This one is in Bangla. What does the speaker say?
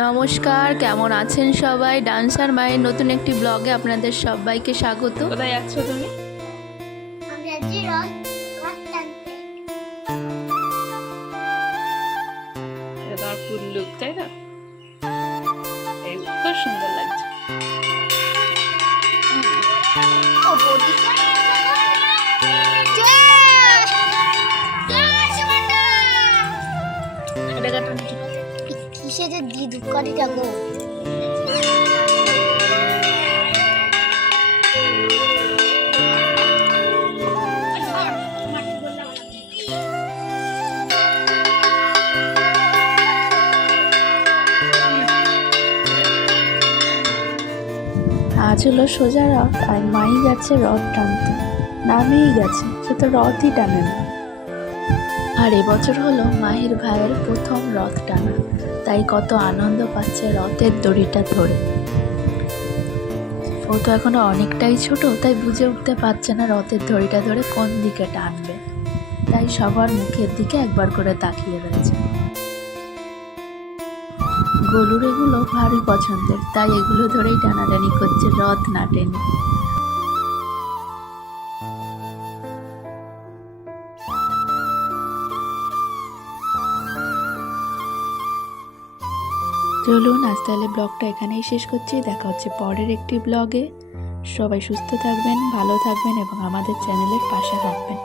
নমস্কার কেমন আছেন সবাই? ডান্সার মায়ের নতুন একটি ব্লগে আপনাদের সবাইকে স্বাগত। কোথায় যাচ্ছ তুমি? আমি আছি রথ রথ টানতে এটা তোমার ফুল লুক তাই না খুব সুন্দর লাগছে। এটা কাটো কিসে যে আজ হলো সোজা রথ আর মাই যাচ্ছে রথ টানতে। নামেই গেছে, সে তো রথই টানে না। আর এবছর হলো মাহির ভাইয়ের প্রথম রথ টানা। তাই কত আনন্দ পাচ্ছে রথের দড়িটা ধরে। ও তো এখনও অনেকটাই ছোট, তাই বুঝে উঠতে পারছে না রথের দড়িটা ধরে কোন দিকে টানবে। তাই সবার মুখের দিকে একবার করে তাকিয়ে রয়েছে। গরুর এগুলো ভারী পছন্দের, তাই এগুলো ধরেই টানাটানি করছে রথ না টেনে চলুন, আজ তাহলে ব্লগটা এখানেই শেষ করছি। দেখা হচ্ছে পরের একটি ব্লগে। সবাই সুস্থ থাকবেন, ভালো থাকবেন এবং আমাদের চ্যানেলের পাশে থাকবেন।